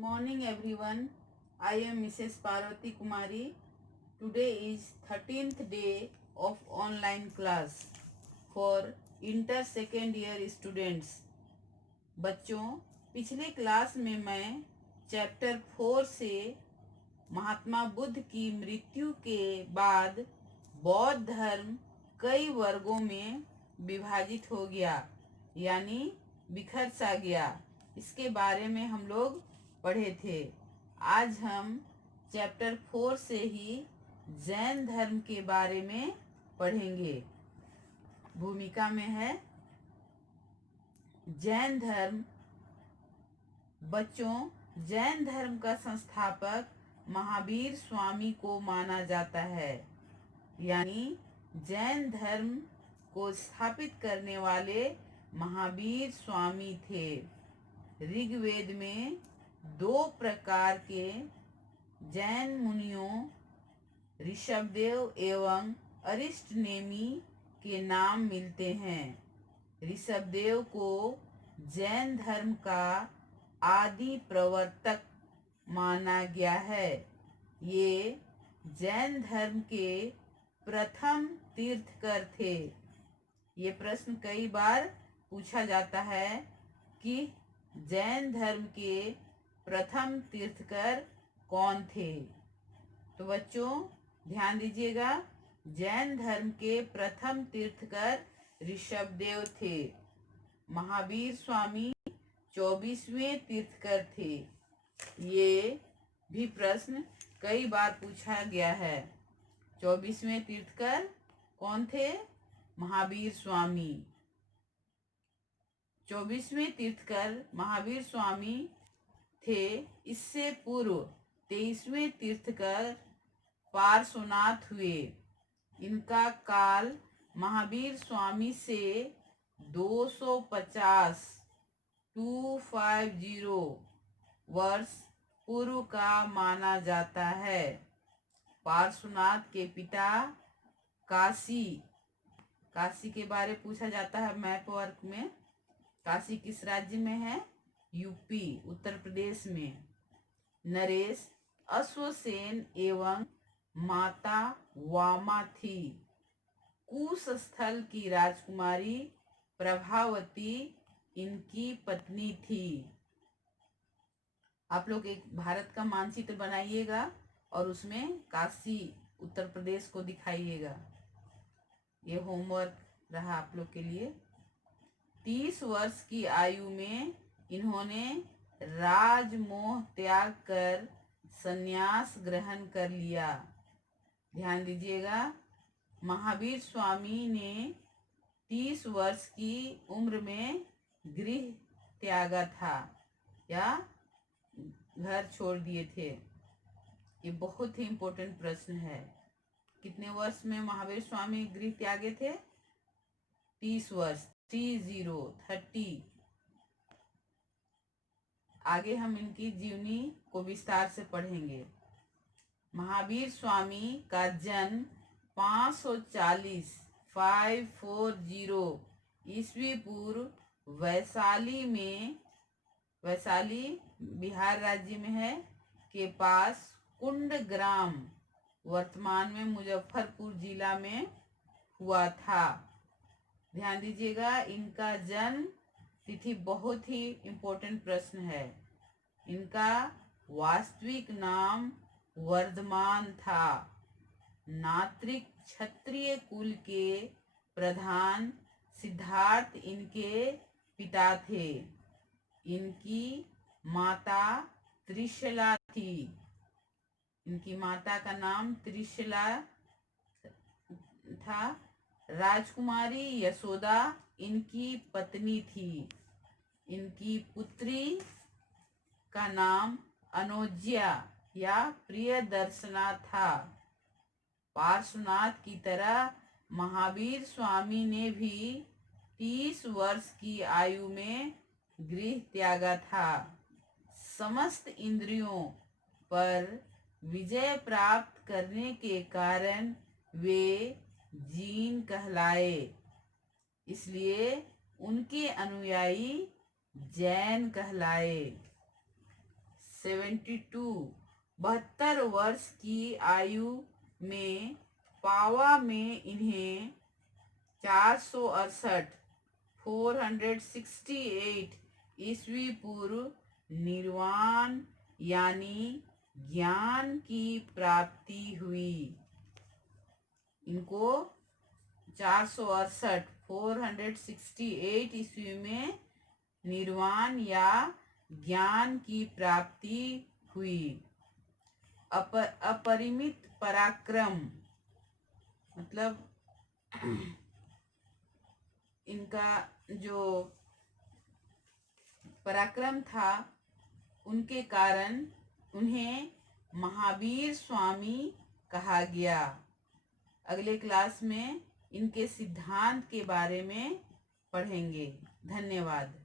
Morning everyone. I am Mrs. Parvati Kumari. Today is 13th day of online class for inter second year students. बच्चों, पिछले class में मैं chapter 4 से महात्मा बुद्ध की मृत्यु के बाद बौद्ध धर्म कई वर्गों में विभाजित हो गया, यानी बिखर सा गया, इसके बारे में हम लोग पढ़े थे. आज हम चैप्टर 4 से ही जैन धर्म के बारे में पढ़ेंगे. भूमिका में है जैन धर्म. बच्चों, जैन धर्म का संस्थापक महावीर स्वामी को माना जाता है, यानी जैन धर्म को स्थापित करने वाले महावीर स्वामी थे. ऋग्वेद में 2 प्रकार के जैन मुनियों ऋषभदेव एवं अरिष्टनेमी के नाम मिलते हैं. ऋषभदेव को जैन धर्म का आदि प्रवर्तक माना गया है. ये जैन धर्म के प्रथम तीर्थकर थे. ये प्रश्न कई बार पूछा जाता है कि जैन धर्म के प्रथम तीर्थकर कौन थे. तो बच्चों ध्यान दीजिएगा, जैन धर्म के प्रथम तीर्थकर ऋषभदेव थे. महावीर स्वामी 24वें तीर्थकर थे. ये भी प्रश्न कई बार पूछा गया है. 24वें तीर्थकर कौन थे? महावीर स्वामी. 24वें तीर्थकर महावीर स्वामी थे. इससे पूर्व 23वें तीर्थकर पार्श्वनाथ हुए. इनका काल महावीर स्वामी से 250 वर्ष पूर्व का माना जाता है. पार्श्वनाथ के पिता काशी के बारे पूछा जाता है मैप वर्क में. काशी किस राज्य में है? यूपी, उत्तर प्रदेश में. नरेश अश्वसेन एवं माता वामा थी. कुश स्थल की राजकुमारी प्रभावती इनकी पत्नी थी. आप लोग एक भारत का मानचित्र बनाइएगा और उसमें काशी उत्तर प्रदेश को दिखाइएगा. ये होमवर्क रहा आप लोग के लिए. 30 वर्ष की आयु में इन्होंने राजमोह त्याग कर संन्यास ग्रहण कर लिया. ध्यान दीजिएगा, महावीर स्वामी ने 30 वर्ष की उम्र में गृह त्यागा था या घर छोड़ दिए थे. ये बहुत ही इम्पोर्टेंट प्रश्न है. कितने वर्ष में महावीर स्वामी गृह त्यागे थे? 30 वर्ष. 30. आगे हम इनकी जीवनी को विस्तार से पढ़ेंगे. महावीर स्वामी का जन्म 540 ईस्वी पूर्व वैशाली बिहार राज्य में है के पास कुंड ग्राम, वर्तमान में मुजफ्फरपुर जिला में हुआ था. ध्यान दीजिएगा, इनका जन्म तिथि बहुत ही इम्पोर्टेंट प्रश्न है. इनका वास्तविक नाम वर्धमान था. नात्रिक क्षत्रिय कुल के प्रधान सिद्धार्थ इनके पिता थे. इनकी माता त्रिशला थी. इनकी माता का नाम त्रिशला था. राजकुमारी यशोदा इनकी पत्नी थी. इनकी पुत्री का नाम अनोज्या या प्रियदर्शना था. पार्श्वनाथ की तरह महावीर स्वामी ने भी 30 वर्ष की आयु में गृह त्यागा था. समस्त इंद्रियों पर विजय प्राप्त करने के कारण वे जीन कहलाए. इसलिए उनके अनुयायी जैन कहलाए. 72 72 वर्ष की आयु में पावा में इन्हें 468 ईस्वी पूर्व निर्वाण यानी ज्ञान की प्राप्ति हुई। इनको 468 ईस्वी में निर्वाण या ज्ञान की प्राप्ति हुई। अपरिमित पराक्रम मतलब इनका जो पराक्रम था उनके कारण उन्हें महावीर स्वामी कहा गया। अगले क्लास में इनके सिद्धांत के बारे में पढ़ेंगे। धन्यवाद।